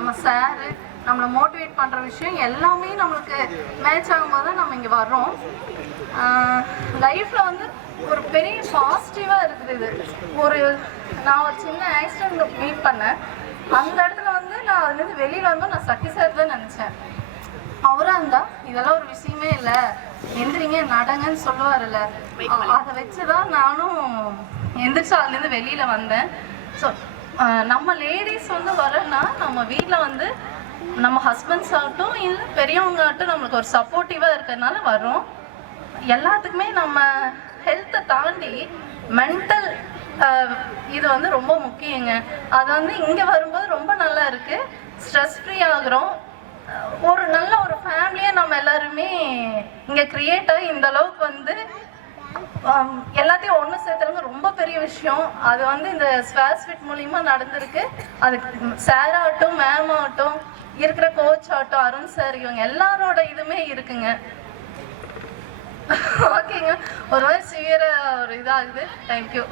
நம்ம சாரு நம்மளை மோட்டிவேட் பண்ணுற விஷயம் எல்லாமே நம்மளுக்கு மேட்ச் ஆகும்போது தான் நம்ம இங்கே வர்றோம். லைஃப்பில் வந்து ஒரு பெரிய பாசிட்டிவாக இருக்குது. இது நான் ஒரு சின்ன ஆக்சிடென்ட் மீட் பண்ணேன். அந்த இடத்துல வந்து நான் அதுலேருந்து வெளியில் வந்து நான் சக்தி சார் தான் நினச்சேன். அவராக இருந்தால் இதெல்லாம் ஒரு விஷயமே இல்லை, எந்திரிங்க நடங்கன்னு சொல்லுவார்ல, அதை வச்சு தான் நானும் எந்திரிச்சு அதுலேருந்து வெளியில் வந்தேன். ஸோ நம்ம லேடிஸ் வந்து வரேன்னா நம்ம வீட்டில் வந்து நம்ம ஹஸ்பண்ட்ஸ் ஆகட்டும் இல்லை பெரியவங்க ஆகட்டும் நம்மளுக்கு ஒரு சப்போர்ட்டிவாக இருக்கிறதுனால வரோம். எல்லாத்துக்குமே நம்ம ஹெல்த்தை தாண்டி மென்டல் இது வந்து ரொம்ப முக்கியங்க. அது வந்து இங்கே வரும்போது ரொம்ப நல்லா இருக்குது, ஸ்ட்ரெஸ் ஃப்ரீ ஆகுறோம். ஒரு நல்ல ஒரு ஃபேமிலியாக நம்ம எல்லாருமே இங்கே க்ரியேட் ஆகி இந்த அளவுக்கு வந்து எல்லாத்தையும் ஒன்று சேர்த்துறது ரொம்ப பெரிய விஷயம். அது வந்து இந்த ஸ்வாஸ் ஃபிட் மூலியமாக நடந்திருக்கு. அது சார் ஆகட்டும் மேம் ஆகட்டும் இருக்கிற கோச் ஆகட்டும் அருண் சார் இவங்க எல்லாரோட இதுவுமே இருக்குங்க. ஓகேங்க, ஒரு மாதிரி சிவியராக ஒரு இதாகுது. தேங்க்யூ.